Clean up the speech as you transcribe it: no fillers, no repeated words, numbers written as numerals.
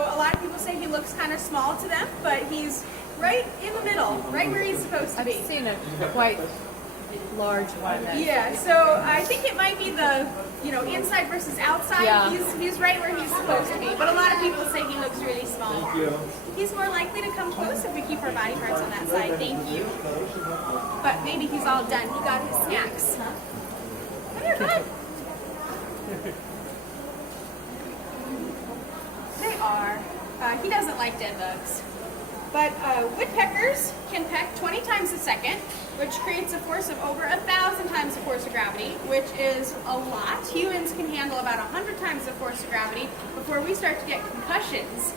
A lot of people say he looks kind of small to them, but he's right in the middle, right where he's supposed to be. I've seen a quite large one. Yeah, so I think it might be the, inside versus outside. Yeah. He's right where he's supposed to be, but a lot of people say he looks really small. He's more likely to come close if we keep our body parts on that side. Thank you. But maybe he's all done. He got his snacks. They're good. They are. He doesn't like dead bugs. But woodpeckers can peck 20 times a second, which creates a force of over 1,000 times the force of gravity, which is a lot. Humans can handle about 100 times the force of gravity before we start to get concussions.